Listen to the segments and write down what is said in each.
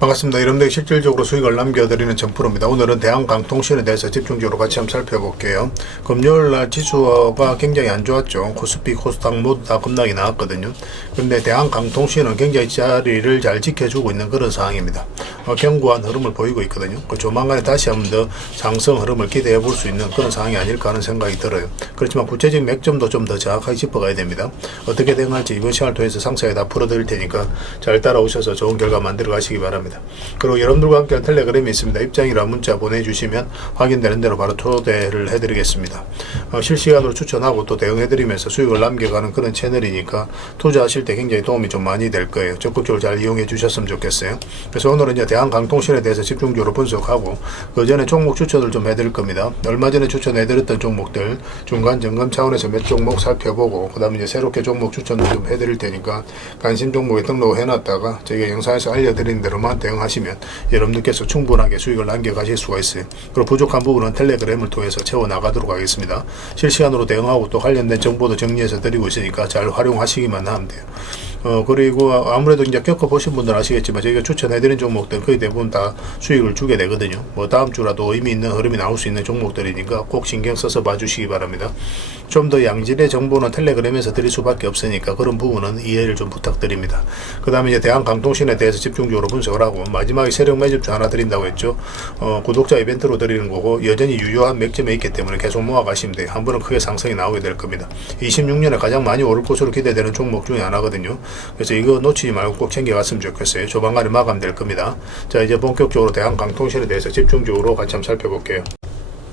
반갑습니다. 여러분들이 실질적으로 수익을 남겨드리는 정프로입니다. 오늘은 대한강통신에 대해서 집중적으로 같이 한번 살펴볼게요. 금요일날 지수가 굉장히 안 좋았죠. 코스피, 코스닥 모두 다 급락이 나왔거든요. 그런데 대한강통신은 굉장히 자리를 잘 지켜주고 있는 그런 상황입니다. 견고한 흐름을 보이고 있거든요. 조만간에 다시 한번 더 상승 흐름을 기대해 볼 수 있는 그런 상황이 아닐까 하는 생각이 들어요. 그렇지만 구체적인 맥점도 좀 더 정확하게 짚어가야 됩니다. 어떻게 대응할지 이번 시간을 통해서 상세하게 다 풀어드릴 테니까 잘 따라오셔서 좋은 결과 만들어 가시기 바랍니다. 그리고 여러분들과 함께 텔레그램이 있습니다. 입장이라 문자 보내주시면 확인되는 대로 바로 초대를 해드리겠습니다. 실시간으로 추천하고 또 대응해드리면서 수익을 남겨가는 그런 채널이니까 투자하실 때 굉장히 도움이 좀 많이 될 거예요. 적극적으로 잘 이용해 주셨으면 좋겠어요. 그래서 오늘은 이제 대한강통신에 대해서 집중적으로 분석하고 그 전에 종목 추천을 좀 해드릴 겁니다. 얼마 전에 추천해드렸던 종목들 중간 점검 차원에서 몇 종목 살펴보고 그 다음에 이제 새롭게 종목 추천을 좀 해드릴 테니까 관심 종목에 등록해놨다가 저희가 영상에서 알려드리는 대로만 대응하시면 여러분들께서 충분하게 수익을 남겨가실 수가 있어요. 그리고 부족한 부분은 텔레그램을 통해서 채워나가도록 하겠습니다. 실시간으로 대응하고 또 관련된 정보도 정리해서 드리고 있으니까 잘 활용하시기만 하면 돼요. 그리고 아무래도 이제 겪어보신 분들은 아시겠지만 저희가 추천해드린 종목들 거의 대부분 다 수익을 주게 되거든요. 뭐 다음 주라도 의미 있는 흐름이 나올 수 있는 종목들이니까 꼭 신경 써서 봐주시기 바랍니다. 좀 더 양질의 정보는 텔레그램에서 드릴 수밖에 없으니까 그런 부분은 이해를 좀 부탁드립니다. 그 다음에 이제 대한강통신에 대해서 집중적으로 분석을 하고 마지막에 세력 매집주 하나 드린다고 했죠. 구독자 이벤트로 드리는 거고 여전히 유효한 맥점에 있기 때문에 계속 모아가시면 돼요. 한 번은 크게 상승이 나오게 될 겁니다. 26년에 가장 많이 오를 것으로 기대되는 종목 중에 하나거든요. 그래서 이거 놓치지 말고 꼭 챙겨갔으면 좋겠어요. 조만간에 마감될 겁니다. 자, 이제 본격적으로 대한강통신에 대해서 집중적으로 같이 한번 살펴볼게요.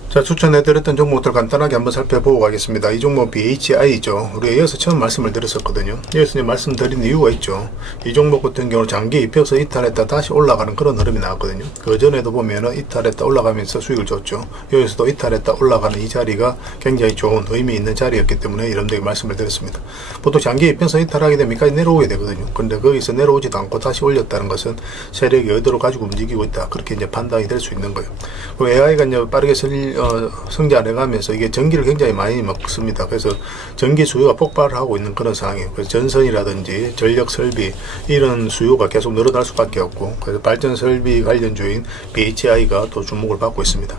자, 추천해드렸던 종목들 간단하게 한번 살펴보고 가겠습니다. 이 종목 BHI죠. 우리가 이어서 처음 말씀을 드렸었거든요. 여기서 이제 말씀드린 이유가 있죠. 이 종목 같은 경우 장기 입혀서 이탈했다 다시 올라가는 그런 흐름이 나왔거든요. 그 전에도 보면은 이탈했다 올라가면서 수익을 줬죠. 여기서도 이탈했다 올라가는 이 자리가 굉장히 좋은 의미 있는 자리였기 때문에 여러분들에게 말씀을 드렸습니다. 보통 장기 입혀서 이탈하게 되면 여기까지 내려오게 되거든요. 근데 거기서 내려오지도 않고 다시 올렸다는 것은 세력이 의도로 가지고 움직이고 있다. 그렇게 이제 판단이 될 수 있는 거예요. 그리고 AI가 이제 빠르게 성장해가면서 이게 전기를 굉장히 많이 먹습니다. 그래서 전기 수요가 폭발을 하고 있는 그런 상황이에요. 그래서 전선이라든지 전력 설비 이런 수요가 계속 늘어날 수밖에 없고 그래서 발전 설비 관련주인 BHI가 또 주목을 받고 있습니다.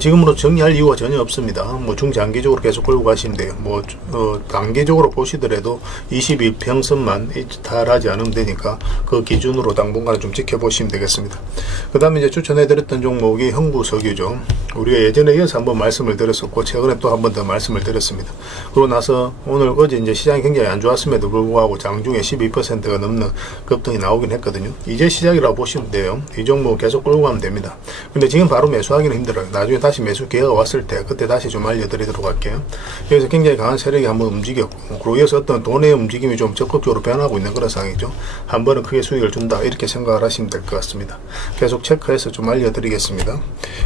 지금으로 정리할 이유가 전혀 없습니다. 뭐 중장기적으로 계속 끌고 가시면 돼요. 뭐 단기적으로 보시더라도 21평선만 이탈하지 않으면 되니까 그 기준으로 당분간은 좀 지켜보시면 되겠습니다. 그 다음에 이제 추천해드렸던 종목이 흥부석유죠. 우리가 예전에 이어서 한번 말씀을 드렸었고 최근에 또 한 번 더 말씀을 드렸습니다. 그러고 나서 오늘 어제 이제 시장이 굉장히 안 좋았음에도 불구하고 장중에 12%가 넘는 급등이 나오긴 했거든요. 이제 시작이라고 보시면 돼요. 이 종목 계속 끌고 가면 됩니다. 근데 지금 바로 매수하기는 힘들어요. 나중에 다시 매수 기회가 왔을 때 그때 다시 좀 알려드리도록 할게요. 여기서 굉장히 강한 세력이 한번 움직였고 그리고 이어서 어떤 돈의 움직임이 좀 적극적으로 변하고 있는 그런 상황이죠. 한 번은 크게 수익을 준다 이렇게 생각을 하시면 될 것 같습니다. 계속 체크해서 좀 알려드리겠습니다.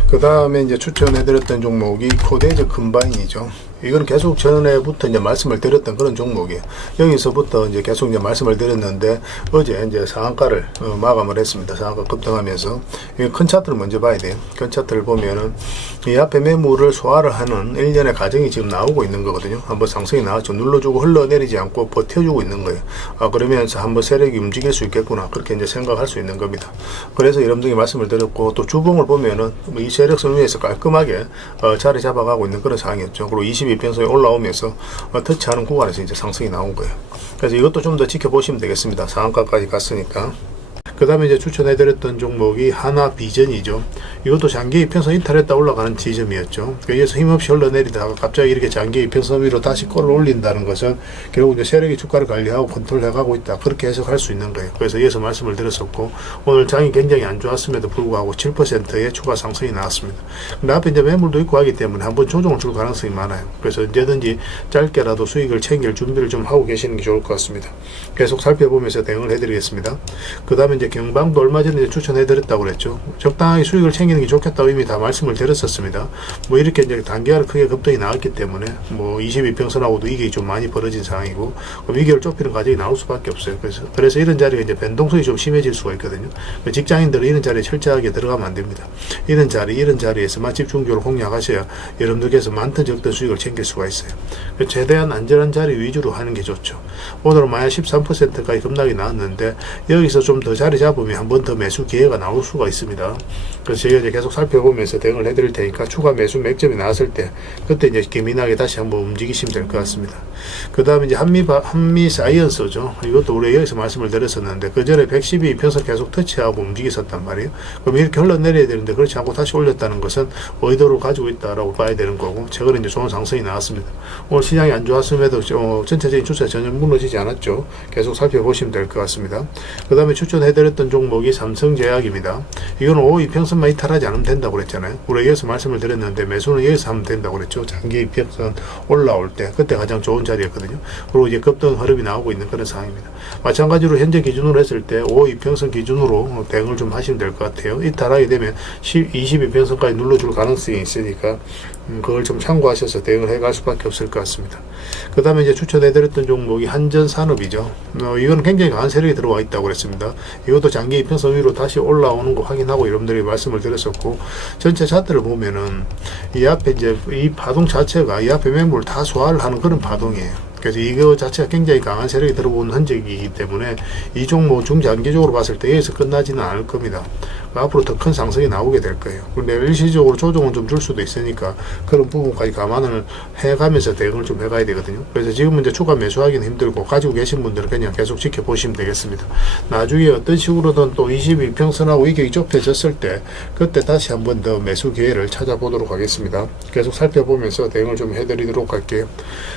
그 다음에 이제 추천해드렸던 종목이 코데이즈 컴바인이죠. 이건 계속 전에부터 이제 말씀을 드렸던 그런 종목이에요. 여기서부터 이제 계속 이제 말씀을 드렸는데 어제 이제 상한가를 마감을 했습니다. 상한가 급등하면서 큰 차트를 먼저 봐야 돼요. 큰 차트를 보면은 이 앞에 매물을 소화를 하는 일련의 과정이 지금 나오고 있는 거거든요. 한번 상승이 나왔죠. 눌러주고 흘러내리지 않고 버텨주고 있는 거예요. 그러면서 한번 세력이 움직일 수 있겠구나 그렇게 이제 생각할 수 있는 겁니다. 그래서 여러분들이 말씀을 드렸고 또 주봉을 보면은 이 세력선 위에서 깔끔하게 자리 잡아가고 있는 그런 상황이었죠. 그리고 22평선이 올라오면서 터치하는 구간에서 이제 상승이 나온 거예요. 그래서 이것도 좀 더 지켜보시면 되겠습니다. 상한가까지 갔으니까. 그 다음에 이제 추천해드렸던 종목이 하나비전이죠. 이것도 장기 이평선 이탈했다 올라가는 지점이었죠. 여기서 힘없이 흘러내리다가 갑자기 이렇게 장기 이평선 위로 다시 꼴을 올린다는 것은 결국 이제 세력이 주가를 관리하고 컨트롤해가고 있다. 그렇게 해석할 수 있는 거예요. 그래서 이어서 말씀을 드렸었고 오늘 장이 굉장히 안 좋았음에도 불구하고 7%의 추가 상승이 나왔습니다. 근데 앞에 이제 매물도 있고 하기 때문에 한번 조정을 줄 가능성이 많아요. 그래서 언제든지 짧게라도 수익을 챙길 준비를 좀 하고 계시는 게 좋을 것 같습니다. 계속 살펴보면서 대응을 해드리겠습니다. 그 다음에 이제 경방도 얼마 전에 추천해드렸다고 그랬죠. 적당히 수익을 챙기는 게 좋겠다고 이미 다 말씀을 드렸었습니다. 뭐 이렇게 이제 단기화를 크게 급등이 나왔기 때문에 뭐 22평선하고도 이게 좀 많이 벌어진 상황이고 그럼 이익을 좁히는 과정이 나올 수밖에 없어요. 그래서 이런 자리가 이제 변동성이 좀 심해질 수가 있거든요. 직장인들은 이런 자리에 철저하게 들어가면 안 됩니다. 이런 자리에서만 집중적으로 공략하셔야 여러분들께서 많든 적든 수익을 챙길 수가 있어요. 최대한 안전한 자리 위주로 하는 게 좋죠. 오늘은 만약 13%까지 급락이 나왔는데 여기서 좀 더 자리 잡으면 한 번 더 매수 기회가 나올 수가 있습니다. 그래서 저희가 이제 계속 살펴보면서 대응을 해드릴 테니까 추가 매수 맥점이 나왔을 때 그때 이제 기민하게 다시 한번 움직이시면 될 것 같습니다. 그 다음에 이제 한미 사이언스죠. 이것도 우리 여기서 말씀을 드렸었는데 그 전에 112평선 계속 터치하고 움직였었단 말이에요. 그럼 이렇게 흘러내려야 되는데 그렇지 않고 다시 올렸다는 것은 의도를 가지고 있다라고 봐야 되는 거고, 최근에 이제 좋은 상승이 나왔습니다. 오늘 시장이 안 좋았음에도 전체적인 추세 전혀 무너지지 않았죠. 계속 살펴보시면 될 것 같습니다. 그 다음에 추천해드렸던 종목이 삼성제약입니다. 이거는 5이평선만 이탈하지 않으면 된다고 그랬잖아요. 우리 여기서 말씀을 드렸는데 매수는 여기서 하면 된다고 그랬죠. 장기 이평선 올라올 때 그때 가장 좋은 자리였거든요. 그리고 이제 급등 흐름이 나오고 있는 그런 상황입니다. 마찬가지로 현재 기준으로 했을 때 5이평선 기준으로 대응을 좀 하시면 될 것 같아요. 이탈하게 되면 22평선까지 눌러줄 가능성이 있으니까 그걸 좀 참고하셔서 대응을 해갈 수밖에 없을 것 같습니다. 그 다음에 이제 추천해드렸던 종목이 한전산업이죠. 이건 굉장히 강한 세력이 들어와 있다고 그랬습니다. 이것도 장기 이평선 위로 다시 올라오는 거 확인하고 여러분들이 말씀을 드렸었고, 전체 차트를 보면은 이 앞에 이제 이 파동 자체가 이 앞에 매물을 다 소화를 하는 그런 파동이에요. 그래서 이거 자체가 굉장히 강한 세력이 들어오는 흔적이기 때문에 이 종목 중장기적으로 봤을 때 여기서 끝나지는 않을 겁니다. 앞으로 더 큰 상승이 나오게 될 거예요. 근데 일시적으로 조정은 좀 줄 수도 있으니까 그런 부분까지 감안을 해가면서 대응을 좀 해가야 되거든요. 그래서 지금은 이제 추가 매수하기는 힘들고 가지고 계신 분들은 그냥 계속 지켜보시면 되겠습니다. 나중에 어떤 식으로든 또 22평선하고 이격이 좁혀졌을 때 그때 다시 한번 더 매수 기회를 찾아보도록 하겠습니다. 계속 살펴보면서 대응을 좀 해드리도록 할게요.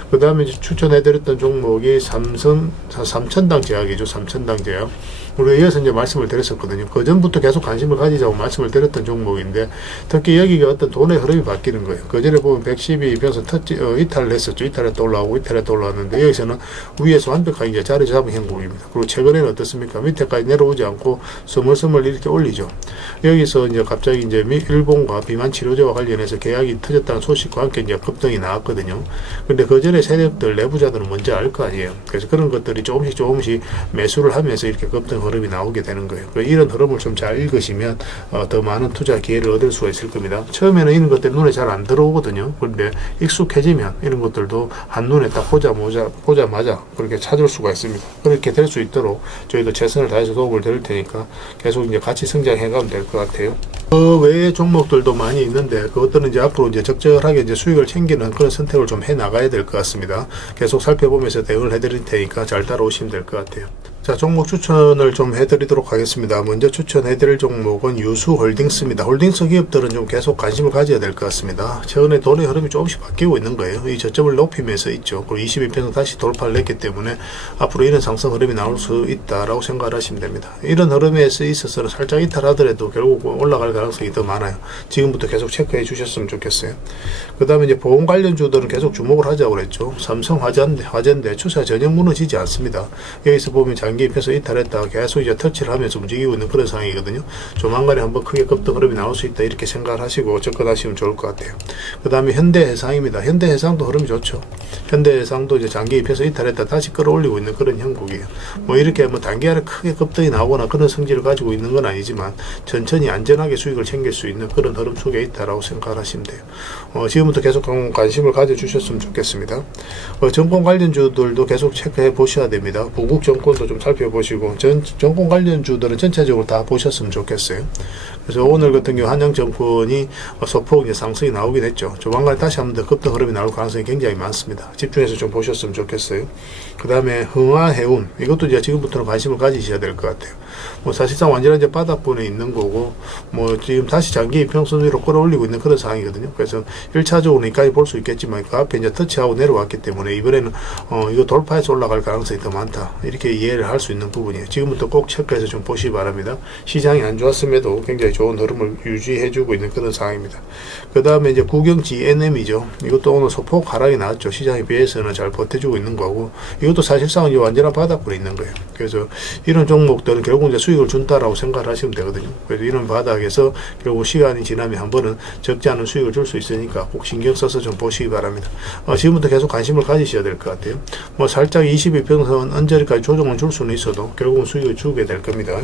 그 다음에 추천해드렸던 종목이 삼천당 제약이죠. 삼천당 제약. 우리가 이어서 이제 말씀을 드렸었거든요. 그 전부터 계속 관심을 가지자고 말씀을 드렸던 종목인데, 특히 여기가 어떤 돈의 흐름이 바뀌는 거예요. 그 전에 보면 112평선 이탈을 했었죠. 이탈했다 올라오고 이탈했다 올라왔는데, 여기서는 위에서 완벽하게 이제 자리 잡은 형국입니다. 그리고 최근에는 어떻습니까? 밑에까지 내려오지 않고 스멀스멀 이렇게 올리죠. 여기서 이제 갑자기 이제 일본과 비만 치료제와 관련해서 계약이 터졌다는 소식과 함께 이제 급등이 나왔거든요. 근데 그 전에 세력들 내부자들은 먼저 알 거 아니에요. 그래서 그런 것들이 조금씩 매수를 하면서 이렇게 급등 흐름이 나오게 되는 거예요. 이런 흐름을 좀 잘 읽으시면 더 많은 투자 기회를 얻을 수가 있을 겁니다. 처음에는 이런 것들이 눈에 잘 안 들어오거든요. 그런데 익숙해지면 이런 것들도 한눈에 딱 보자마자 그렇게 찾을 수가 있습니다. 그렇게 될 수 있도록 저희도 최선을 다해서 도움을 드릴 테니까 계속 이제 같이 성장해가면 될 것 같아요. 그 외의 종목들도 많이 있는데 그것들은 이제 앞으로 이제 적절하게 이제 수익을 챙기는 그런 선택을 좀 해 나가야 될 것 같습니다. 계속 살펴보면서 대응을 해드릴 테니까 잘 따라오시면 될 것 같아요. 자, 종목 추천을 좀 해드리도록 하겠습니다. 먼저 추천해드릴 종목은 유수홀딩스입니다. 홀딩스 기업들은 좀 계속 관심을 가져야 될 것 같습니다. 최근에 돈의 흐름이 조금씩 바뀌고 있는 거예요. 이 저점을 높이면서 있죠. 그리고 22평선 다시 돌파를 했기 때문에 앞으로 이런 상승 흐름이 나올 수 있다라고 생각을 하시면 됩니다. 이런 흐름에 있어서는 살짝 이탈하더라도 결국 올라갈 가능성이 더 많아요. 지금부터 계속 체크해 주셨으면 좋겠어요. 그 다음에 이제 보험 관련주들은 계속 주목을 하자고 그랬죠. 삼성 화재인데 추세가 전혀 무너지지 않습니다. 여기서 보면 장기 입혀서 이탈했다가 계속 이제 터치를 하면서 움직이고 있는 그런 상황이거든요. 조만간에 한번 크게 급등 흐름이 나올 수 있다 이렇게 생각을 하시고 접근하시면 좋을 것 같아요. 그 다음에 현대해상입니다. 현대해상도 흐름이 좋죠. 현대해상도 이제 장기 입혀서 이탈했다 다시 끌어올리고 있는 그런 형국이에요. 뭐 이렇게 뭐 단기간에 크게 급등이 나오거나 그런 성질을 가지고 있는 건 아니지만 천천히 안전하게 수익을 챙길 수 있는 그런 흐름 속에 있다라고 생각을 하시면 돼요. 지금부터 계속 관심을 가져주셨으면 좋겠습니다. 정권 관련주들도 계속 체크해 보셔야 됩니다. 부국 정권도 좀 살펴보시고 정권 관련주들은 전체적으로 다 보셨으면 좋겠어요. 그래서 오늘 같은 경우 한양정권이 소폭 이제 상승이 나오긴 했죠. 조만간에 다시 한번 더 급등 흐름이 나올 가능성이 굉장히 많습니다. 집중해서 좀 보셨으면 좋겠어요. 그 다음에 흥화해운, 이것도 이제 지금부터는 관심을 가지셔야 될 것 같아요. 뭐 사실상 완전히 이제 바닥권에 있는 거고, 뭐 지금 다시 장기 이평선 위로 끌어올리고 있는 그런 상황이거든요. 그래서 1차적으로 여기까지 볼 수 있겠지만 그 앞에 이제 터치하고 내려왔기 때문에 이번에는 이거 돌파해서 올라갈 가능성이 더 많다, 이렇게 이해를 할 수 있는 부분이에요. 지금부터 꼭 체크해서 좀 보시기 바랍니다. 시장이 안 좋았음에도 굉장히 좋은 흐름을 유지해주고 있는 그런 상황입니다. 그 다음에 이제 구경지 NM이죠. 이것도 오늘 소폭 하락이 나왔죠. 시장에 비해서는 잘 버텨주고 있는 거고, 이것도 사실상 이제 완전한 바닥권에 있는 거예요. 그래서 이런 종목들은 결국 이제 수익을 준다라고 생각을 하시면 되거든요. 그래서 이런 바닥에서 결국 시간이 지나면 한 번은 적지 않은 수익을 줄 수 있으니까 꼭 신경 써서 좀 보시기 바랍니다. 지금부터 계속 관심을 가지셔야 될 것 같아요. 뭐 살짝 22평선 언저리까지 조정을 줄 수는 있어도 결국은 수익을 주게 될 겁니다.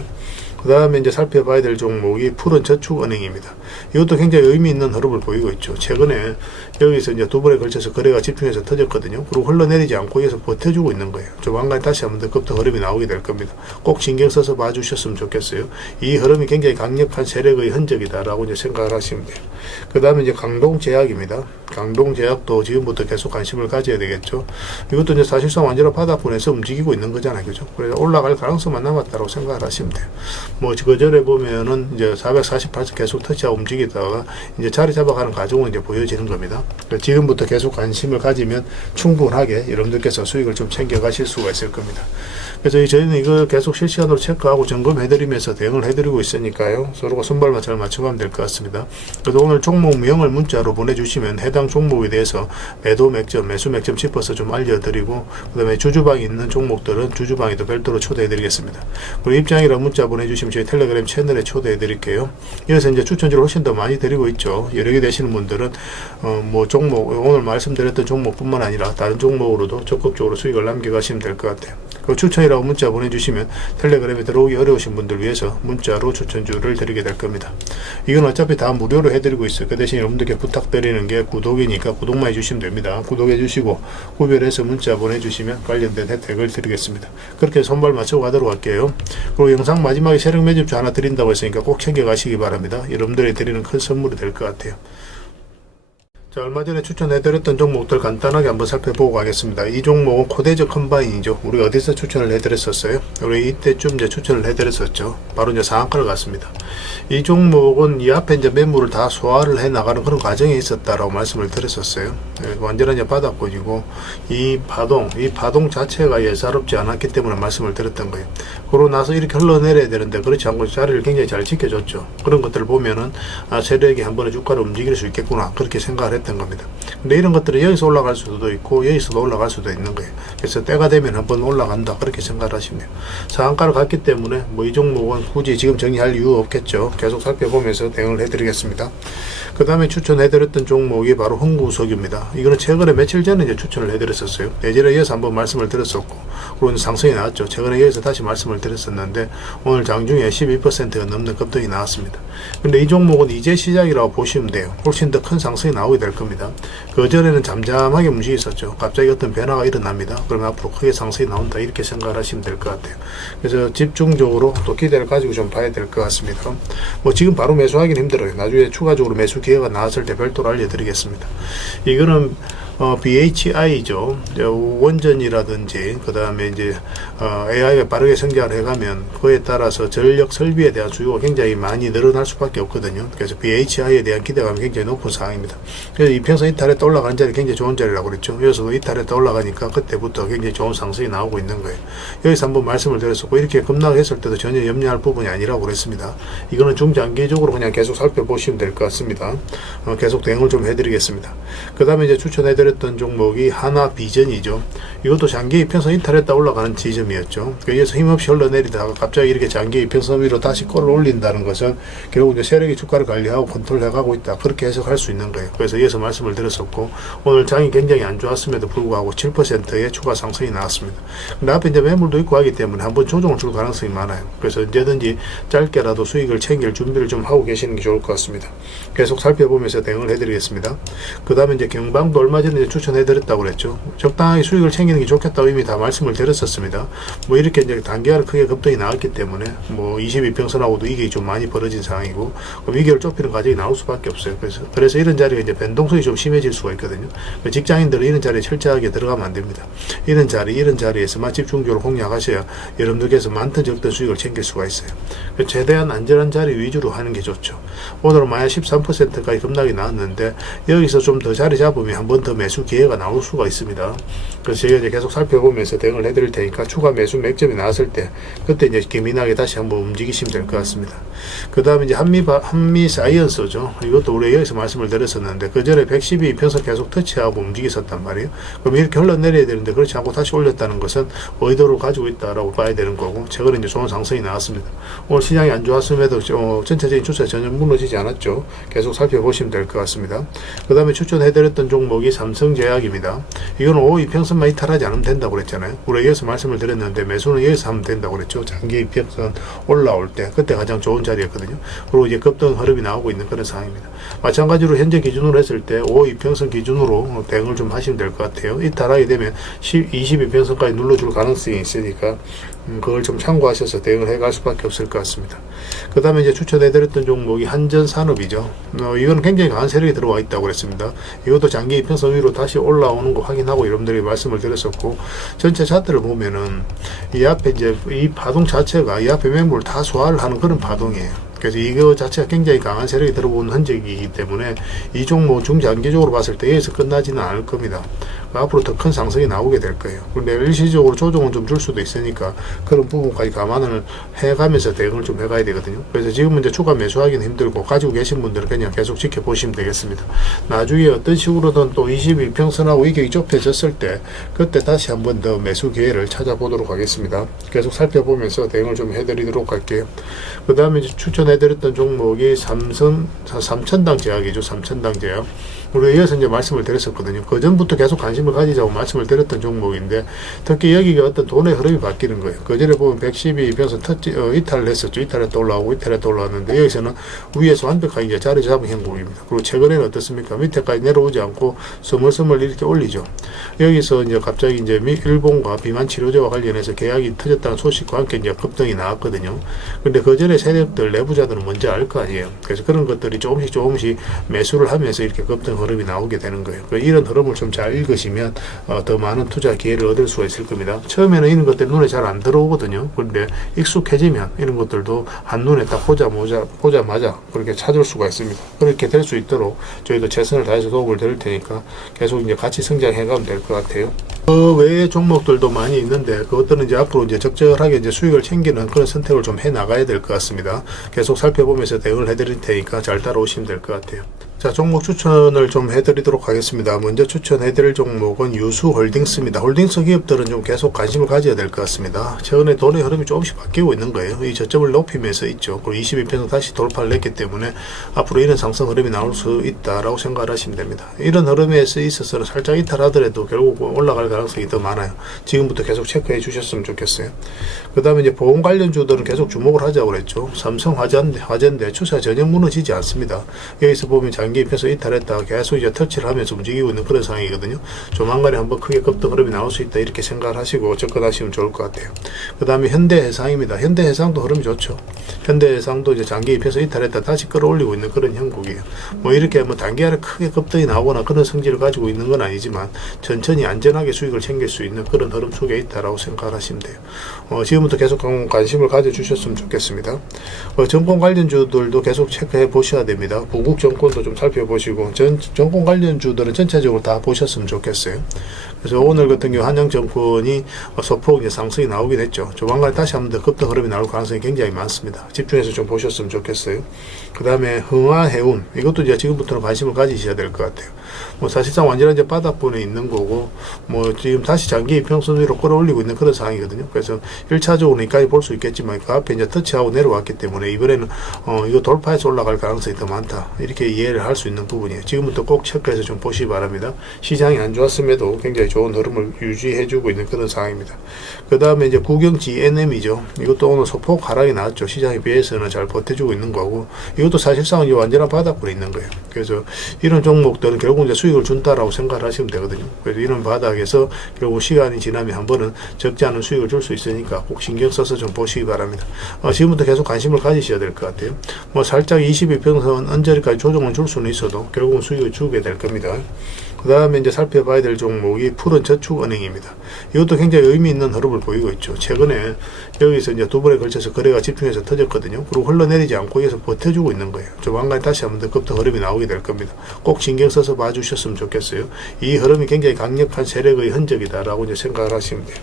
그 다음에 이제 살펴봐야 될 종목이 푸른저축은행입니다. 이것도 굉장히 의미 있는 흐름을 보이고 있죠. 최근에 여기서 이제 두 번에 걸쳐서 거래가 집중해서 터졌거든요. 그리고 흘러내리지 않고 여기서 버텨주고 있는 거예요. 조만간 다시 한번 더 급등 흐름이 나오게 될 겁니다. 꼭 신경 써서 봐주셨으면 좋겠어요. 이 흐름이 굉장히 강력한 세력의 흔적이다라고 이제 생각을 하시면 돼요. 그 다음에 이제 강동제약입니다. 강동제약도 지금부터 계속 관심을 가져야 되겠죠. 이것도 이제 사실상 완전히 바닥권에서 움직이고 있는 거잖아요. 그죠? 그래서 올라갈 가능성만 남았다고 생각을 하시면 돼요. 뭐, 그 전에 보면은 이제 448선 계속 터치하고 움직이다가 이제 자리 잡아가는 과정은 이제 보여지는 겁니다. 지금부터 계속 관심을 가지면 충분하게 여러분들께서 수익을 좀 챙겨가실 수가 있을 겁니다. 그래서 저희는 이거 계속 실시간으로 체크하고 점검해드리면서 대응을 해드리고 있으니까요. 서로가 손발만 잘 맞춰가면 될 것 같습니다. 그래서 오늘 종목명을 문자로 보내주시면 해당 종목에 대해서 매도 맥점, 매수 맥점 짚어서 좀 알려드리고, 그 다음에 주주방이 있는 종목들은 주주방에도 별도로 초대해드리겠습니다. 그리고 입장이라 문자 보내주시면 저희 텔레그램 채널에 초대해드릴게요. 여기서 이제 추천주를 훨씬 더 많이 드리고 있죠. 여러 개 되시는 분들은 뭐 종목, 오늘 말씀드렸던 종목뿐만 아니라 다른 종목으로도 적극적으로 수익을 남겨가시면 될 것 같아요. 그 추천이라고 문자 보내주시면 텔레그램에 들어오기 어려우신 분들 위해서 문자로 추천주를 드리게 될 겁니다. 이건 어차피 다 무료로 해드리고 있어요. 그 대신 여러분들께 부탁드리는 게 구독이니까 구독만 해주시면 됩니다. 구독해 주시고 구별해서 문자 보내주시면 관련된 혜택을 드리겠습니다. 그렇게 손발 맞춰 가도록 할게요. 그리고 영상 마지막에 세력 매집주 하나 드린다고 했으니까 꼭 챙겨가시기 바랍니다. 여러분들이 드리는 큰 선물이 될 것 같아요. 자, 얼마 전에 추천해드렸던 종목들 간단하게 한번 살펴보고 가겠습니다. 이 종목은 코데저 컴바인이죠. 우리가 어디서 추천을 해드렸었어요? 우리 이때쯤 이제 추천을 해드렸었죠. 바로 이제 상한가를 갔습니다. 이 종목은 이 앞에 이제 매물을 다 소화를 해 나가는 그런 과정에 있었다라고 말씀을 드렸었어요. 완전한 이제 바닥권이고 이 파동 자체가 예사롭지 않았기 때문에 말씀을 드렸던 거예요. 그러고 나서 이렇게 흘러내려야 되는데 그렇지 않고 자리를 굉장히 잘 지켜줬죠. 그런 것들을 보면은 세력이 한 번에 주가를 움직일 수 있겠구나 그렇게 생각을 했던 겁니다. 근데 이런 것들은 여기서 올라갈 수도 있고 여기서도 올라갈 수도 있는 거예요. 그래서 때가 되면 한번 올라간다 그렇게 생각을 하시면 돼요. 상한가를 갔기 때문에 뭐 이 종목은 굳이 지금 정리할 이유 없겠죠. 계속 살펴보면서 대응을 해드리겠습니다. 그 다음에 추천해드렸던 종목이 바로 흥구석유입니다. 이거는 최근에 며칠 전에 이제 추천을 해드렸었어요. 예전에 이어서 한번 말씀을 드렸었고, 그리고 상승이 나왔죠. 최근에 이어서 다시 말씀을 드렸었는데, 오늘 장중에 12%가 넘는 급등이 나왔습니다. 근데 이 종목은 이제 시작이라고 보시면 돼요. 훨씬 더 큰 상승이 나오게 될 겁니다. 그 전에는 잠잠하게 움직였었죠. 갑자기 어떤 변화가 일어납니다. 그러면 앞으로 크게 상승이 나온다. 이렇게 생각을 하시면 될 것 같아요. 그래서 집중적으로 또 기대를 가지고 좀 봐야 될 것 같습니다. 뭐 지금 바로 매수하기는 힘들어요. 나중에 추가적으로 매수 기회가 나왔을 때 별도로 알려드리겠습니다. 이거는 BHI죠. 원전이라든지 그 다음에 이제 AI가 빠르게 성장을 해가면 그에 따라서 전력 설비에 대한 수요가 굉장히 많이 늘어날 수밖에 없거든요. 그래서 BHI에 대한 기대감이 굉장히 높은 상황입니다. 그래서 이평선 이탈했다 올라가는 자리 굉장히 좋은 자리라고 그랬죠. 여기서도 이탈했다 올라가니까 그때부터 굉장히 좋은 상승이 나오고 있는 거예요. 여기서 한번 말씀을 드렸었고 이렇게 급락했을 때도 전혀 염려할 부분이 아니라고 그랬습니다. 이거는 중장기적으로 그냥 계속 살펴보시면 될 것 같습니다. 계속 대응을 좀 해드리겠습니다. 그 다음에 이제 추천해드렸던 종목이 하나비전이죠. 이것도 장기 이평선 이탈했다 올라가는 지점이었죠. 여기서 힘없이 흘러내리다가 갑자기 이렇게 장기 이평선 위로 다시 꼴을 올린다는 것은 결국 이제 세력이 주가를 관리하고 컨트롤해가고 있다. 그렇게 해석할 수 있는 거예요. 그래서 이어서 말씀을 드렸었고 오늘 장이 굉장히 안 좋았음에도 불구하고 7%의 추가 상승이 나왔습니다. 근데 앞에 이제 매물도 있고 하기 때문에 한번 조정을 줄 가능성이 많아요. 그래서 언제든지 짧게라도 수익을 챙길 준비를 좀 하고 계시는 게 좋을 것 같습니다. 계속 살펴보면서 대응을 해드리겠습니다. 그 다음에 이제 경방도 얼마 전에 추천해드렸다고 그랬죠. 적당하게 수익을 챙기는 게 좋겠다고 이미 다 말씀을 드렸었습니다. 뭐 이렇게 이제 단기간에 크게 급등이 나왔기 때문에 뭐 22평선하고도 이게 좀 많이 벌어진 상황이고 그럼 2개월 좁히는 과정이 나올 수밖에 없어요. 그래서 이런 자리가 이제 변동성이 좀 심해질 수가 있거든요. 직장인들은 이런 자리에 철저하게 들어가면 안 됩니다. 이런 자리에서만 집중적으로 공략하셔야 여러분들께서 많든 적든 수익을 챙길 수가 있어요. 최대한 안전한 자리 위주로 하는 게 좋죠. 오늘은 만약 13%까지 급락이 나왔는데 여기서 좀 더 자리 잡으면 한 번 더 매수 기회가 나올 수가 있습니다. 그래서 저희가 이제 계속 살펴보면서 대응을 해드릴 테니까 추가 매수 맥점이 나왔을 때 그때 이제 기민하게 다시 한번 움직이시면 될 것 같습니다. 그 다음에 이제 한미 사이언스죠. 이것도 우리 여기서 말씀을 드렸었는데 그 전에 112평선 계속 터치하고 움직였었단 말이에요. 그럼 이렇게 흘러내려야 되는데 그렇지 않고 다시 올렸다는 것은 의도를 가지고 있다라고 봐야 되는 거고 최근에 이제 좋은 상승이 나왔습니다. 오늘 시장이 안 좋았음에도 전체적인 추세 전혀 무너지지 않았죠. 계속 살펴보시면 될 것 같습니다. 그 다음에 추천해드렸던 종목이 삼성제약입니다. 이거는 5 이평선만 이탈하지 않으면 된다고 그랬잖아요. 우리 여기서 말씀을 드렸는데 매수는 여기서 하면 된다고 그랬죠. 장기 이평선 올라올 때 그때 가장 좋은 자리였거든요. 그리고 이제 급등 흐름이 나오고 있는 그런 상황입니다. 마찬가지로 현재 기준으로 했을 때 5 이평선 기준으로 대응을 좀 하시면 될 것 같아요. 이탈하게 되면 20 이평선까지 눌러줄 가능성이 있으니까 그걸 좀 참고하셔서 대응을 해갈 수밖에 없을 것 같습니다. 그 다음에 이제 추천해드렸던 종목이 한전산업이죠. 이건 굉장히 강한 세력이 들어와 있다고 그랬습니다. 이것도 장기 이평선 위로 다시 올라오는 거 확인하고 여러분들이 말씀을 드렸었고, 전체 차트를 보면은 이 앞에 이제 이 파동 자체가 이 앞에 매물을 다 소화를 하는 그런 파동이에요. 그래서 이거 자체가 굉장히 강한 세력이 들어오는 흔적이기 때문에 이 종목 중장기적으로 봤을 때 여기서 끝나지는 않을 겁니다. 앞으로 더 큰 상승이 나오게 될 거예요. 그런데 일시적으로 조정은 좀 줄 수도 있으니까 그런 부분까지 감안을 해가면서 대응을 좀 해가야 되거든요. 그래서 지금은 이제 추가 매수하기는 힘들고 가지고 계신 분들은 그냥 계속 지켜보시면 되겠습니다. 나중에 어떤 식으로든 또 21평선하고 이격이 좁혀졌을 때 그때 다시 한번 더 매수 기회를 찾아보도록 하겠습니다. 계속 살펴보면서 대응을 좀 해드리도록 할게요. 그 다음에 이제 추천해드렸던 종목이 삼천당 제약이죠. 삼천당 제약. 우리가 이어서 이제 말씀을 드렸었거든요. 그 전부터 계속 관심을 가지자고 말씀을 드렸던 종목인데, 특히 여기가 어떤 돈의 흐름이 바뀌는 거예요. 그 전에 보면 112평선 이탈을 했었죠. 이탈했다 올라오고 이탈했다 올라왔는데, 여기서는 위에서 완벽하게 이제 자리 잡은 형국입니다. 그리고 최근에는 어떻습니까? 밑에까지 내려오지 않고 스멀스멀 이렇게 올리죠. 여기서 이제 갑자기 이제 일본과 비만 치료제와 관련해서 계약이 터졌다는 소식과 함께 이제 급등이 나왔거든요. 근데 그 전에 세력들 내부자들은 먼저 알 거 아니에요. 그래서 그런 것들이 조금씩 매수를 하면서 이렇게 급등 흐름이 나오게 되는 거예요. 이런 흐름을 좀 잘 읽으시면 더 많은 투자 기회를 얻을 수가 있을 겁니다. 처음에는 이런 것들이 눈에 잘 안 들어오거든요. 그런데 익숙해지면 이런 것들도 한눈에 딱 보자마자 그렇게 찾을 수가 있습니다. 그렇게 될 수 있도록 저희도 최선을 다해서 도움을 드릴 테니까 계속 이제 같이 성장해가면 될 것 같아요. 그 외의 종목들도 많이 있는데 그것들은 이제 앞으로 이제 적절하게 이제 수익을 챙기는 그런 선택을 좀 해 나가야 될 것 같습니다. 계속 살펴보면서 대응을 해드릴 테니까 잘 따라오시면 될 것 같아요. 자, 종목 추천을 좀 해드리도록 하겠습니다. 먼저 추천해드릴 종목은 유수홀딩스입니다. 홀딩스 기업들은 좀 계속 관심을 가져야 될 것 같습니다. 최근에 돈의 흐름이 조금씩 바뀌고 있는 거예요. 이 저점을 높이면서 있죠. 그리고 22평선 다시 돌파를 했기 때문에 앞으로 이런 상승 흐름이 나올 수 있다라고 생각을 하시면 됩니다. 이런 흐름에 있어서는 살짝 이탈하더라도 결국 올라갈 가능성이 더 많아요. 지금부터 계속 체크해 주셨으면 좋겠어요. 그 다음에 이제 보험 관련주들은 계속 주목을 하자고 그랬죠. 삼성 화재인데 추세 전혀 무너지지 않습니다. 여기서 보면 장기 입혀서 이탈했다가 계속 이제 터치를 하면서 움직이고 있는 그런 상황이거든요. 조만간에 한번 크게 급등 흐름이 나올 수 있다 이렇게 생각을 하시고 접근하시면 좋을 것 같아요. 그 다음에 현대해상입니다. 현대해상도 흐름이 좋죠. 현대해상도 이제 장기 입혀서 이탈했다 다시 끌어올리고 있는 그런 형국이에요. 뭐 이렇게 뭐 단기간에 크게 급등이 나오거나 그런 성질을 가지고 있는 건 아니지만 천천히 안전하게 수익을 챙길 수 있는 그런 흐름 속에 있다라고 생각을 하시면 돼요. 지금부터 계속 관심을 가져주셨으면 좋겠습니다. 정권 관련주들도 계속 체크해 보셔야 됩니다. 부국 정권도 좀 살펴보시고 정권 관련주들은 전체적으로 다 보셨으면 좋겠어요. 그래서 오늘 같은 경우 한양정권이 소폭 이제 상승이 나오긴 했죠. 조만간에 다시 한번 더 급등 흐름이 나올 가능성이 굉장히 많습니다. 집중해서 좀 보셨으면 좋겠어요. 그 다음에 흥화해운 이것도 이제 지금부터는 관심을 가지셔야 될 것 같아요. 뭐 사실상 완전히 이제 바닥권에 있는 거고 뭐 지금 다시 장기 이평선 위로 끌어올리고 있는 그런 상황이거든요. 그래서 1차적으로 여기까지 볼 수 있겠지만 그 앞에 이제 터치하고 내려왔기 때문에 이번에는 이거 돌파해서 올라갈 가능성이 더 많다 이렇게 이해를 할 수 있는 부분이에요. 지금부터 꼭 체크해서 좀 보시기 바랍니다. 시장이 안 좋았음에도 굉장히 좋은 흐름을 유지해주고 있는 그런 상황입니다. 그 다음에 이제 구경지 NM이죠. 이것도 오늘 소폭 하락이 나왔죠. 시장에 비해서는 잘 버텨주고 있는 거고 이것도 사실상 이제 완전한 바닥권에 있는 거예요. 그래서 이런 종목들은 결국 이제 수익을 준다라고 생각을 하시면 되거든요. 그래서 이런 바닥에서 결국 시간이 지나면 한 번은 적지 않은 수익을 줄 수 있으니까 꼭 신경 써서 좀 보시기 바랍니다. 지금부터 계속 관심을 가지셔야 될 것 같아요. 뭐 살짝 22평선 언저리까지 조정을 줄 수는 있어도 결국은 수익을 주게 될 겁니다. 그 다음에 이제 살펴봐야 될 종목이 푸른저축은행입니다. 이것도 굉장히 의미 있는 흐름을 보이고 있죠. 최근에 여기서 이제 두 번에 걸쳐서 거래가 집중해서 터졌거든요. 그리고 흘러내리지 않고 여기서 버텨주고 있는 거예요. 조만간 다시 한번 더 급등 흐름이 나오게 될 겁니다. 꼭 신경 써서 봐주셨으면 좋겠어요. 이 흐름이 굉장히 강력한 세력의 흔적이다라고 이제 생각을 하시면 돼요.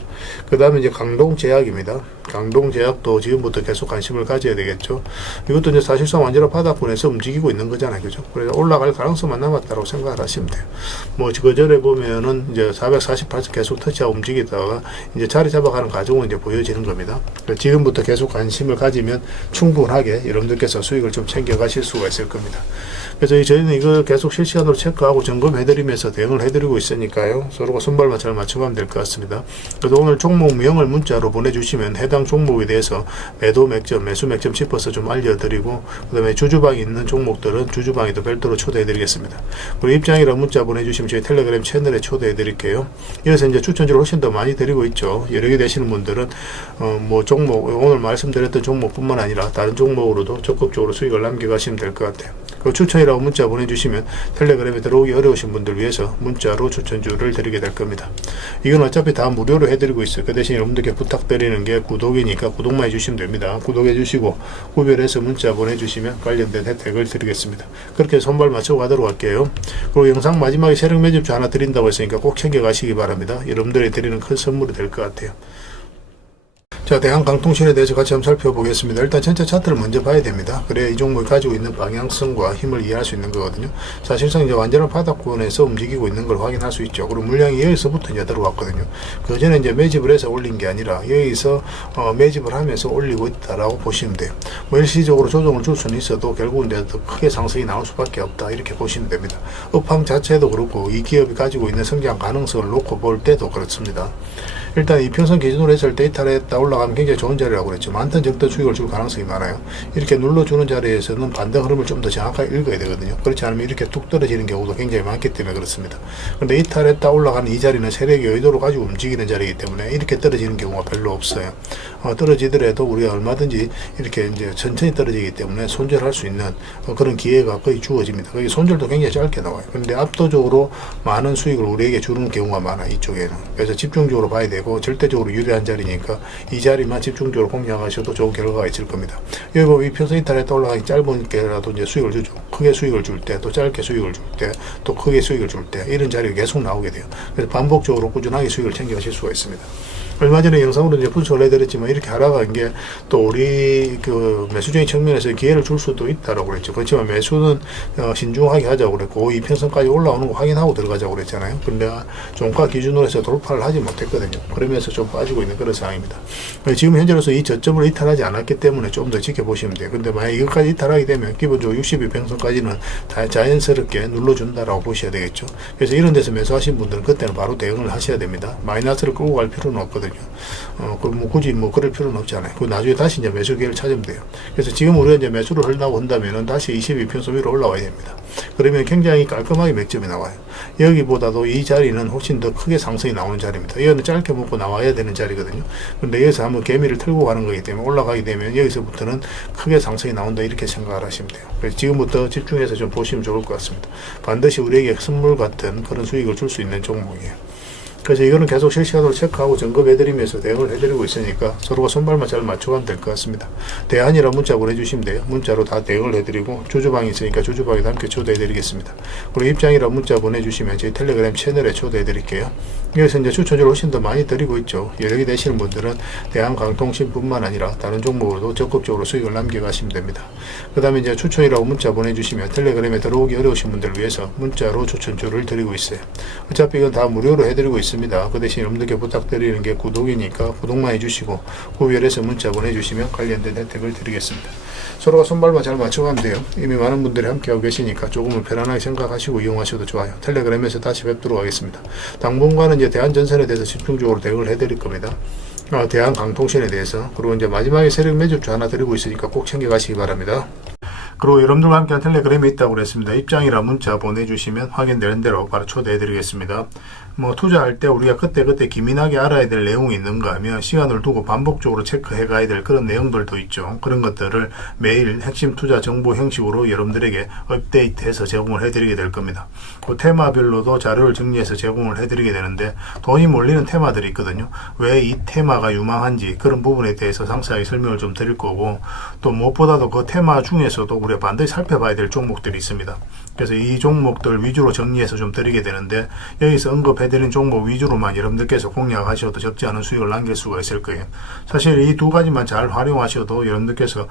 그 다음에 이제 강동제약입니다. 강동제약도 지금부터 계속 관심을 가져야 되겠죠. 이것도 이제 사실상 완전한 바닥권에서 움직이고 있는 거잖아요. 그죠? 그래서 올라갈 가능성만 남았다고 생각을 하시면 돼요. 뭐 그 전에 보면은 이제 448선 계속 터치하고 움직이다가 이제 자리 잡아가는 과정은 이제 보여지는 겁니다. 지금부터 계속 관심을 가지면 충분하게 여러분들께서 수익을 좀 챙겨가실 수가 있을 겁니다. 그래서 저희는 이거 계속 실시간으로 체크하고 점검해드리면서 대응을 해드리고 있으니까요. 서로가 손발만 잘 맞춰가면 될 것 같습니다. 그래서 오늘 종목명을 문자로 보내주시면 해당 종목에 대해서 매도 맥점, 매수 맥점 짚어서 좀 알려드리고, 그 다음에 주주방이 있는 종목들은 주주방에도 별도로 초대해드리겠습니다. 그리고 입장이라 문자 보내주시면 저희 텔레그램 채널에 초대해드릴게요. 여기서 이제 추천주를 훨씬 더 많이 드리고 있죠. 여러 개 되시는 분들은 뭐 종목, 오늘 말씀드렸던 종목뿐만 아니라 다른 종목으로도 적극적으로 수익을 남겨가시면 될 것 같아요. 그 추천이라고 문자 보내주시면 텔레그램에 들어오기 어려우신 분들 위해서 문자로 추천주를 드리게 될 겁니다. 이건 어차피 다 무료로 해드리고 있어요. 그 대신 여러분들께 부탁드리는 게 구독이니까 구독만 해주시면 됩니다. 구독해 주시고 구별해서 문자 보내주시면 관련된 혜택을 드리겠습니다. 그렇게 손발 맞춰 가도록 할게요. 그리고 영상 마지막에 세력 매집주 하나 드린다고 했으니까 꼭 챙겨가시기 바랍니다. 여러분들이 드리는 큰 선물이 될 것 같아요. 자, 대한강통신에 대해서 같이 한번 살펴보겠습니다. 일단 전체 차트를 먼저 봐야 됩니다. 그래야 이 종목이 가지고 있는 방향성과 힘을 이해할 수 있는 거거든요. 사실상 이제 완전한 바닥권에서 움직이고 있는 걸 확인할 수 있죠. 그리고 물량이 여기서부터 이제 들어왔거든요. 그 전에 이제 매집을 해서 올린 게 아니라 여기서 매집을 하면서 올리고 있다라고 보시면 돼요. 뭐 일시적으로 조정을 줄 수는 있어도 결국은 이제 더 크게 상승이 나올 수밖에 없다, 이렇게 보시면 됩니다. 업황 자체도 그렇고 이 기업이 가지고 있는 성장 가능성을 놓고 볼 때도 그렇습니다. 일단 이평선 기준으로 했을 때 이탈에 올라가면 굉장히 좋은 자리라고 그랬죠. 많던 적던 수익을 줄 가능성이 많아요. 이렇게 눌러주는 자리에서는 반대 흐름을 좀 더 정확하게 읽어야 되거든요. 그렇지 않으면 이렇게 뚝 떨어지는 경우도 굉장히 많기 때문에 그렇습니다. 그런데 이탈했다 올라가는 이 자리는 세력의 의도를 가지고 움직이는 자리이기 때문에 이렇게 떨어지는 경우가 별로 없어요. 떨어지더라도 우리가 얼마든지 이렇게 이제 천천히 떨어지기 때문에 손절할 수 있는 그런 기회가 거의 주어집니다. 거기 손절도 굉장히 짧게 나와요. 그런데 압도적으로 많은 수익을 우리에게 주는 경우가 많아, 이쪽에는. 그래서 집중적으로 봐야 되고 절대적으로 유리한 자리니까 이 자리만 집중적으로 공략하셔도 좋은 결과가 있을 겁니다. 여기 보면 이평선 이탈했다 올라가기 짧은 게라도 이제 수익을 주죠. 크게 수익을 줄 때, 또 짧게 수익을 줄 때, 또 크게 수익을 줄 때, 이런 자리가 계속 나오게 돼요. 그래서 반복적으로 꾸준하게 수익을 챙겨가실 수가 있습니다. 얼마 전에 영상으로 이제 분석을 해드렸지만 이렇게 하락한 게 또 우리 그 매수적인 측면에서 기회를 줄 수도 있다라고 그랬죠. 그렇지만 매수는 신중하게 하자고 그랬고 이평선까지 올라오는 거 확인하고 들어가자고 그랬잖아요. 근데 종가 기준으로 해서 돌파를 하지 못했거든요. 그러면서 좀 빠지고 있는 그런 상황입니다. 지금 현재로서 이 저점을 이탈하지 않았기 때문에 좀 더 지켜보시면 돼요. 근데 만약 이것까지 이탈하게 되면 기본적으로 62평선까지는 자연스럽게 눌러준다라고 보셔야 되겠죠. 그래서 이런 데서 매수하신 분들은 그때는 바로 대응을 하셔야 됩니다. 마이너스를 끌고 갈 필요는 없거든요. 그럼 뭐 굳이 뭐 그럴 필요는 없잖아요. 그 나중에 다시 이제 매수 기회를 찾으면 돼요. 그래서 지금 우리가 이제 매수를 하려고 한다면은 다시 22평선 위로 올라와야 됩니다. 그러면 굉장히 깔끔하게 맥점이 나와요. 여기보다도 이 자리는 훨씬 더 크게 상승이 나오는 자리입니다. 이거는 짧게 먹고 나와야 되는 자리거든요. 그런데 여기서 한번 개미를 틀고 가는 거기 때문에 올라가게 되면 여기서부터는 크게 상승이 나온다, 이렇게 생각을 하시면 돼요. 그래서 지금부터 집중해서 좀 보시면 좋을 것 같습니다. 반드시 우리에게 선물 같은 그런 수익을 줄 수 있는 종목이에요. 그래서 이거는 계속 실시간으로 체크하고 점검해드리면서 대응을 해드리고 있으니까 서로가 손발만 잘 맞춰가면 될 것 같습니다. 대안이라 문자 보내주시면 돼요. 문자로 다 대응을 해드리고 주주방이 있으니까 주주방에도 함께 초대해드리겠습니다. 그리고 입장이라 문자 보내주시면 저희 텔레그램 채널에 초대해드릴게요. 여기서 이제 추천주를 훨씬 더 많이 드리고 있죠. 여력이 되시는 분들은 대한강통신뿐만 아니라 다른 종목으로도 적극적으로 수익을 남겨가시면 됩니다. 그 다음에 이제 추천이라고 문자 보내주시면 텔레그램에 들어오기 어려우신 분들을 위해서 문자로 추천주를 드리고 있어요. 어차피 이건 다 무료로 해드리고 있습니다. 그 대신 여러분들께 부탁드리는 게 구독이니까 구독만 해주시고 구별해서 문자 보내주시면 관련된 혜택을 드리겠습니다. 서로가 손발만 잘 맞춰가면 돼요. 이미 많은 분들이 함께하고 계시니까 조금은 편안하게 생각하시고 이용하셔도 좋아요. 텔레그램에서 다시 뵙도록 하겠습니다. 당분간은 이제 대한전선에 대해서 집중적으로 대응을 해드릴 겁니다. 대한강통신에 대해서. 그리고 이제 마지막에 세력 매집주 하나 드리고 있으니까 꼭 챙겨가시기 바랍니다. 그리고 여러분들과 함께한 텔레그램에 있다고 그랬습니다. 입장이라 문자 보내주시면 확인되는 대로 바로 초대해드리겠습니다. 뭐 투자할 때 우리가 그때그때 기민하게 알아야 될 내용이 있는가 하면 시간을 두고 반복적으로 체크해 가야 될 그런 내용들도 있죠. 그런 것들을 매일 핵심 투자 정보 형식으로 여러분들에게 업데이트해서 제공을 해드리게 될 겁니다. 그 테마별로도 자료를 정리해서 제공을 해드리게 되는데 돈이 몰리는 테마들이 있거든요. 왜 이 테마가 유망한지 그런 부분에 대해서 상세하게 설명을 좀 드릴 거고, 또 무엇보다도 그 테마 중에서도 우리가 반드시 살펴봐야 될 종목들이 있습니다. 그래서 이 종목들 위주로 정리해서 좀 드리게 되는데, 여기서 언급해드린 종목 위주로만 여러분들께서 공략하셔도 적지 않은 수익을 남길 수가 있을 거예요. 사실 이 두 가지만 잘 활용하셔도 여러분들께서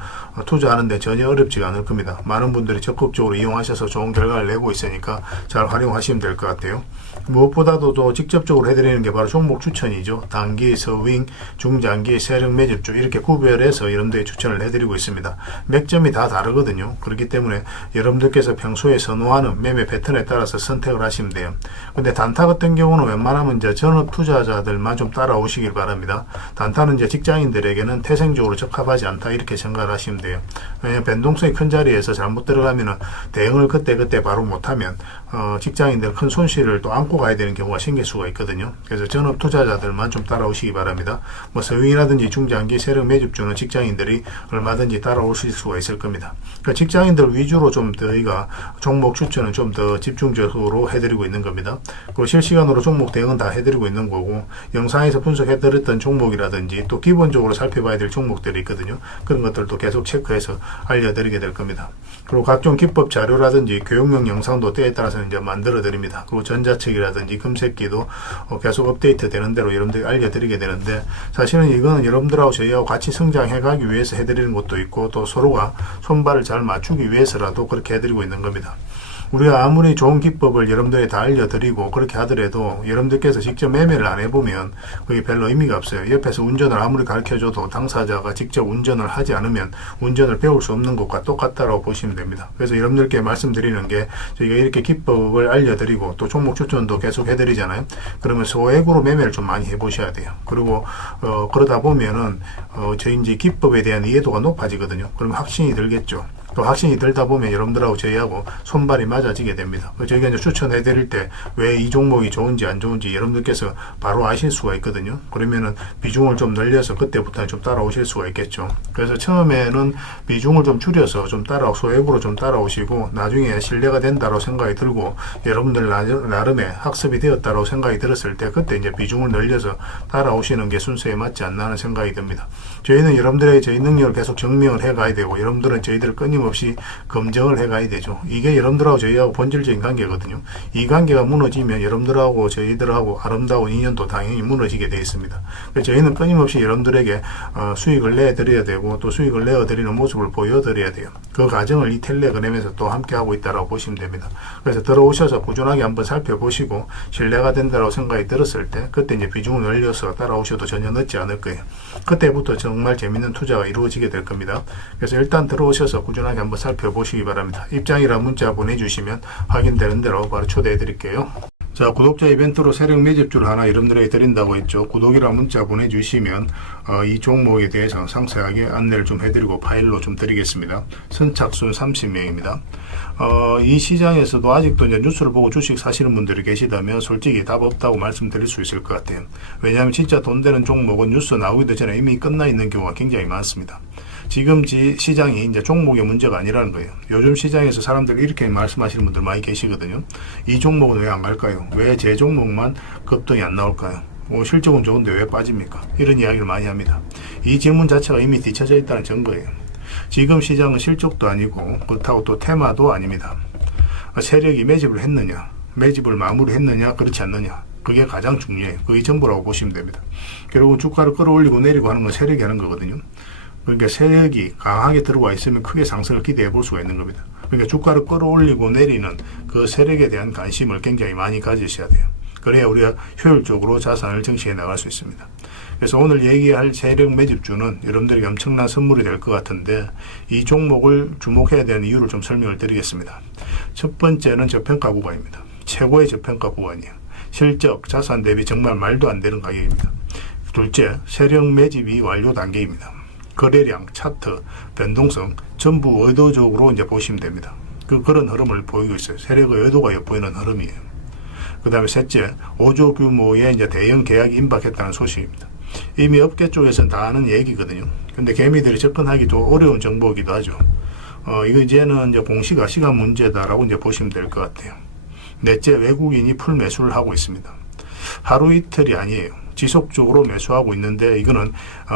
투자하는데 전혀 어렵지가 않을 겁니다. 많은 분들이 적극적으로 이용하셔서 좋은 결과를 내고 있으니까 잘 활용하시면 될 것 같아요. 무엇보다도 또 직접적으로 해드리는 게 바로 종목 추천이죠. 단기, 서윙, 중장기, 세력 매집주 이렇게 구별해서 여러분들이 추천을 해드리고 있습니다. 맥점이 다 다르거든요. 그렇기 때문에 여러분들께서 평소에 선호하는 매매 패턴에 따라서 선택을 하시면 돼요. 근데 단타 같은 경우는 웬만하면 이제 전업 투자자들만 좀 따라오시길 바랍니다. 단타는 이제 직장인들에게는 태생적으로 적합하지 않다 이렇게 생각을 하시면 돼요. 왜냐하면 변동성이 큰 자리에서 잘못 들어가면은 대응을 그때 바로 못하면 직장인들 큰 손실을 또 안고 가야 되는 경우가 생길 수가 있거든요. 그래서 전업 투자자들만 좀 따라오시기 바랍니다. 뭐 서윙이라든지 중장기 세력 매집주는 직장인들이 얼마든지 따라오실 수가 있을 겁니다. 그러니까 직장인들 위주로 좀 저희가 종목 추천은 좀 더 집중적으로 해드리고 있는 겁니다. 그리고 실시간으로 종목 대응은 다 해드리고 있는 거고, 영상에서 분석해드렸던 종목이라든지 또 기본적으로 살펴봐야 될 종목들이 있거든요. 그런 것들도 계속 체크해서 알려드리게 될 겁니다. 그리고 각종 기법 자료라든지 교육용 영상도 때에 따라서는 이제 만들어 드립니다. 그리고 전자책이라든지 금색기도 계속 업데이트 되는 대로 여러분들이 알려드리게 되는데, 사실은 이거는 여러분들하고 저희하고 같이 성장해 가기 위해서 해드리는 것도 있고, 또 서로가 손발을 잘 맞추기 위해서라도 그렇게 해드리고 있는 겁니다. 우리가 아무리 좋은 기법을 여러분들이 다 알려드리고 그렇게 하더라도 여러분들께서 직접 매매를 안 해보면 그게 별로 의미가 없어요. 옆에서 운전을 아무리 가르쳐줘도 당사자가 직접 운전을 하지 않으면 운전을 배울 수 없는 것과 똑같다고 보시면 됩니다. 그래서 여러분들께 말씀드리는 게, 저희가 이렇게 기법을 알려드리고 또 종목 추천도 계속 해드리잖아요. 그러면 소액으로 매매를 좀 많이 해보셔야 돼요. 그리고 그러다 보면은 저희 이제 기법에 대한 이해도가 높아지거든요. 그러면 확신이 들겠죠. 또 확신이 들다 보면 여러분들하고 저희하고 손발이 맞아지게 됩니다. 저희가 이제 추천해 드릴 때 왜 이 종목이 좋은지 안 좋은지 여러분들께서 바로 아실 수가 있거든요. 그러면은 비중을 좀 늘려서 그때부터는 좀 따라오실 수가 있겠죠. 그래서 처음에는 비중을 좀 줄여서 좀 소액으로 좀 따라오시고, 나중에 신뢰가 된다고 생각이 들고 여러분들 나름의 학습이 되었다고 생각이 들었을 때 그때 이제 비중을 늘려서 따라오시는 게 순서에 맞지 않나 하는 생각이 듭니다. 저희는 여러분들의 저희 능력을 계속 증명을 해 가야 되고, 여러분들은 저희들을 끊임없이 검증을 해 가야 되죠. 이게 여러분들하고 저희하고 본질적인 관계거든요. 이 관계가 무너지면 여러분들하고 저희들하고 아름다운 인연도 당연히 무너지게 되어 있습니다. 그래서 저희는 끊임없이 여러분들에게 수익을 내드려야 되고, 또 수익을 내어드리는 모습을 보여드려야 돼요. 그 과정을 이 텔레그램에서 또 함께 하고 있다고 보시면 됩니다. 그래서 들어오셔서 꾸준하게 한번 살펴보시고 신뢰가 된다고 생각이 들었을 때 그때 이제 비중을 늘려서 따라오셔도 전혀 늦지 않을 거예요. 그때부터 정말 재밌는 투자가 이루어지게 될 겁니다. 그래서 일단 들어오셔서 꾸준하게 한번 살펴보시기 바랍니다. 입장이라 문자 보내주시면 확인되는 대로 바로 초대해 드릴게요. 자, 구독자 이벤트로 세력 매집주를 하나 여러분들에게 드린다고 했죠. 구독이라 문자 보내주시면 이 종목에 대해서 상세하게 안내를 좀 해드리고 파일로 좀 드리겠습니다. 선착순 30명입니다. 이 시장에서도 아직도 이제 뉴스를 보고 주식 사시는 분들이 계시다면 솔직히 답 없다고 말씀드릴 수 있을 것 같아요. 왜냐하면 진짜 돈 되는 종목은 뉴스 나오기도 전에 이미 끝나 있는 경우가 굉장히 많습니다. 지금 시장이 이제 종목의 문제가 아니라는 거예요. 요즘 시장에서 사람들이 이렇게 말씀하시는 분들 많이 계시거든요. 이 종목은 왜 안 갈까요? 왜 제 종목만 급등이 안 나올까요? 실적은 좋은데 왜 빠집니까? 이런 이야기를 많이 합니다. 이 질문 자체가 이미 뒤쳐져 있다는 증거예요. 지금 시장은 실적도 아니고 그렇다고 또 테마도 아닙니다. 세력이 매집을 했느냐, 매집을 마무리했느냐, 그렇지 않느냐, 그게 가장 중요해요. 그게 전부라고 보시면 됩니다. 결국은 주가를 끌어올리고 내리고 하는 건 세력이 하는 거거든요. 그러니까 세력이 강하게 들어와 있으면 크게 상승을 기대해 볼 수가 있는 겁니다. 그러니까 주가를 끌어올리고 내리는 그 세력에 대한 관심을 굉장히 많이 가지셔야 돼요. 그래야 우리가 효율적으로 자산을 증식해 나갈 수 있습니다. 그래서 오늘 얘기할 세력 매집주는 여러분들에게 엄청난 선물이 될 것 같은데, 이 종목을 주목해야 되는 이유를 좀 설명을 드리겠습니다. 첫 번째는 저평가 구간입니다. 최고의 저평가 구간이에요. 실적, 자산 대비 정말 말도 안 되는 가격입니다. 둘째, 세력 매집이 완료 단계입니다. 거래량, 차트, 변동성 전부 의도적으로 이제 보시면 됩니다. 그런 흐름을 보이고 있어요. 세력의 의도가 엿보이는 흐름이에요. 그 다음에 셋째, 5조 규모의 이제 대형 계약이 임박했다는 소식입니다. 이미 업계 쪽에서는 다 아는 얘기거든요. 근데 개미들이 접근하기 좀 어려운 정보이기도 하죠. 이거 이제는 이제 공시가 시간 문제다라고 이제 보시면 될 것 같아요. 넷째, 외국인이 풀 매수를 하고 있습니다. 하루 이틀이 아니에요. 지속적으로 매수하고 있는데 이거는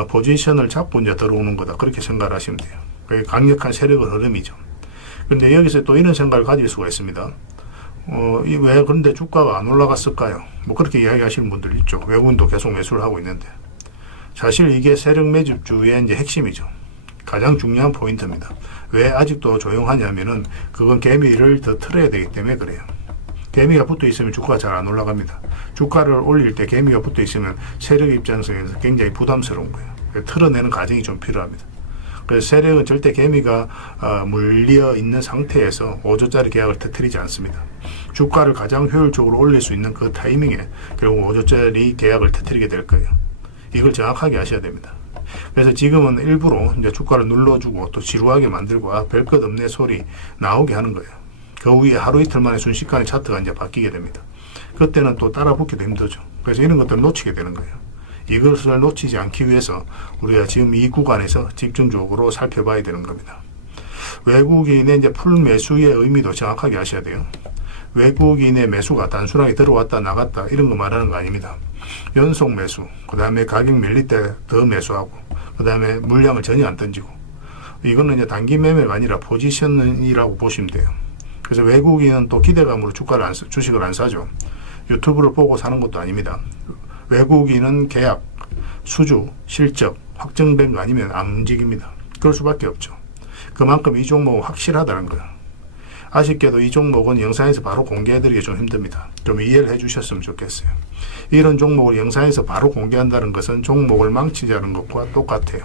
포지션을 잡고 이제 들어오는 거다, 그렇게 생각하시면 돼요. 그게 강력한 세력의 흐름이죠. 근데 여기서 또 이런 생각을 가질 수가 있습니다. 왜 그런데 주가가 안 올라갔을까요? 뭐 그렇게 이야기하시는 분들 있죠. 외국인도 계속 매수를 하고 있는데. 사실 이게 세력 매집주의 이제 핵심이죠. 가장 중요한 포인트입니다. 왜 아직도 조용하냐면은 그건 개미를 더 틀어야 되기 때문에 그래요. 개미가 붙어 있으면 주가가 잘 안 올라갑니다. 주가를 올릴 때 개미가 붙어 있으면 세력 입장에서 굉장히 부담스러운 거예요. 틀어내는 과정이 좀 필요합니다. 그래서 세력은 절대 개미가 물려 있는 상태에서 5조짜리 계약을 터뜨리지 않습니다. 주가를 가장 효율적으로 올릴 수 있는 그 타이밍에 결국 5조짜리 계약을 터뜨리게 될 거예요. 이걸 정확하게 아셔야 됩니다. 그래서 지금은 일부러 이제 주가를 눌러주고 또 지루하게 만들고 별 것 없네 소리 나오게 하는 거예요. 그 후에 하루 이틀 만에 순식간에 차트가 이제 바뀌게 됩니다. 그때는 또 따라 붙기도 힘들죠. 그래서 이런 것들을 놓치게 되는 거예요. 이것을 놓치지 않기 위해서 우리가 지금 이 구간에서 집중적으로 살펴봐야 되는 겁니다. 외국인의 이제 풀 매수의 의미도 정확하게 아셔야 돼요. 외국인의 매수가 단순하게 들어왔다 나갔다 이런 거 말하는 거 아닙니다. 연속 매수, 그 다음에 가격 밀릴 때 더 매수하고, 그 다음에 물량을 전혀 안 던지고, 이거는 이제 단기 매매가 아니라 포지션이라고 보시면 돼요. 그래서 외국인은 또 기대감으로 주식을 안 사죠. 유튜브를 보고 사는 것도 아닙니다. 외국인은 계약, 수주, 실적 확정된 거 아니면 안 움직입니다. 그럴 수밖에 없죠. 그만큼 이 종목은 확실하다는 거예요. 아쉽게도 이 종목은 영상에서 바로 공개해드리기 좀 힘듭니다. 좀 이해를 해주셨으면 좋겠어요. 이런 종목을 영상에서 바로 공개한다는 것은 종목을 망치자는 것과 똑같아요.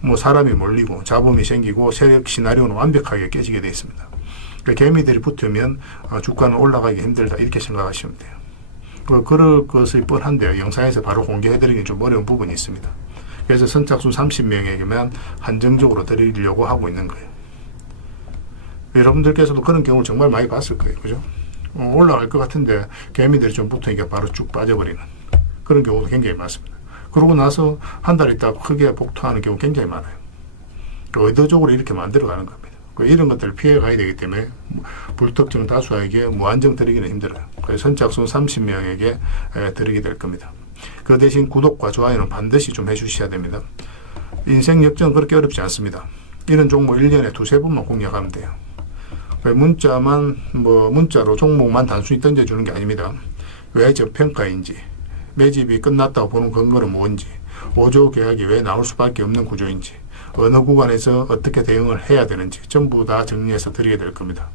뭐 사람이 몰리고 잡음이 생기고 세력 시나리오는 완벽하게 깨지게 되어 있습니다. 그러니까 개미들이 붙으면 주가는 올라가기 힘들다 이렇게 생각하시면 돼요. 그럴 것이 뻔한데요. 영상에서 바로 공개해드리기 좀 어려운 부분이 있습니다. 그래서 선착순 30명에게만 한정적으로 드리려고 하고 있는 거예요. 여러분들께서도 그런 경우를 정말 많이 봤을 거예요. 그죠? 올라갈 것 같은데 개미들이 좀 붙으니까 바로 쭉 빠져버리는 그런 경우도 굉장히 많습니다. 그러고 나서 한 달 있다가 크게 복토하는 경우 굉장히 많아요. 의도적으로 이렇게 만들어가는 겁니다. 이런 것들을 피해 가야 되기 때문에 불특정 다수에게 무한정 드리기는 힘들어요. 그래서 선착순 30명에게 드리게 될 겁니다. 그 대신 구독과 좋아요는 반드시 좀 해주셔야 됩니다. 인생 역전은 그렇게 어렵지 않습니다. 이런 종목 1년에 두세 번만 공략하면 돼요. 문자로 종목만 단순히 던져주는 게 아닙니다. 왜 저평가인지, 매집이 끝났다고 보는 근거는 뭔지, 5조 계약이 왜 나올 수밖에 없는 구조인지, 어느 구간에서 어떻게 대응을 해야 되는지 전부 다 정리해서 드리게 될 겁니다.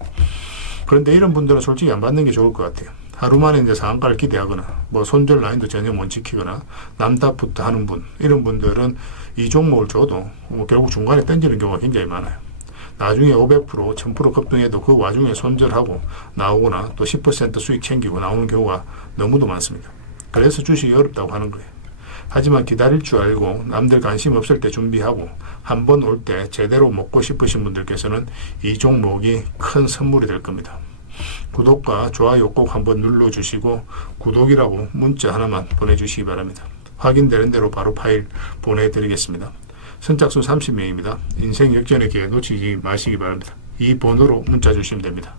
그런데 이런 분들은 솔직히 안 받는 게 좋을 것 같아요. 하루 만에 이제 상한가를 기대하거나 손절 라인도 전혀 못 지키거나 남탓부터 하는 분, 이런 분들은 이 종목을 줘도 결국 중간에 던지는 경우가 굉장히 많아요. 나중에 500%, 1000% 급등해도 그 와중에 손절하고 나오거나 또 10% 수익 챙기고 나오는 경우가 너무도 많습니다. 그래서 주식이 어렵다고 하는 거예요. 하지만 기다릴 줄 알고 남들 관심 없을 때 준비하고 한 번 올 때 제대로 먹고 싶으신 분들께서는 이 종목이 큰 선물이 될 겁니다. 구독과 좋아요 꼭 한번 눌러주시고 구독이라고 문자 하나만 보내주시기 바랍니다. 확인되는 대로 바로 파일 보내드리겠습니다. 선착순 30명입니다. 인생 역전의 기회 놓치지 마시기 바랍니다. 이 번호로 문자 주시면 됩니다.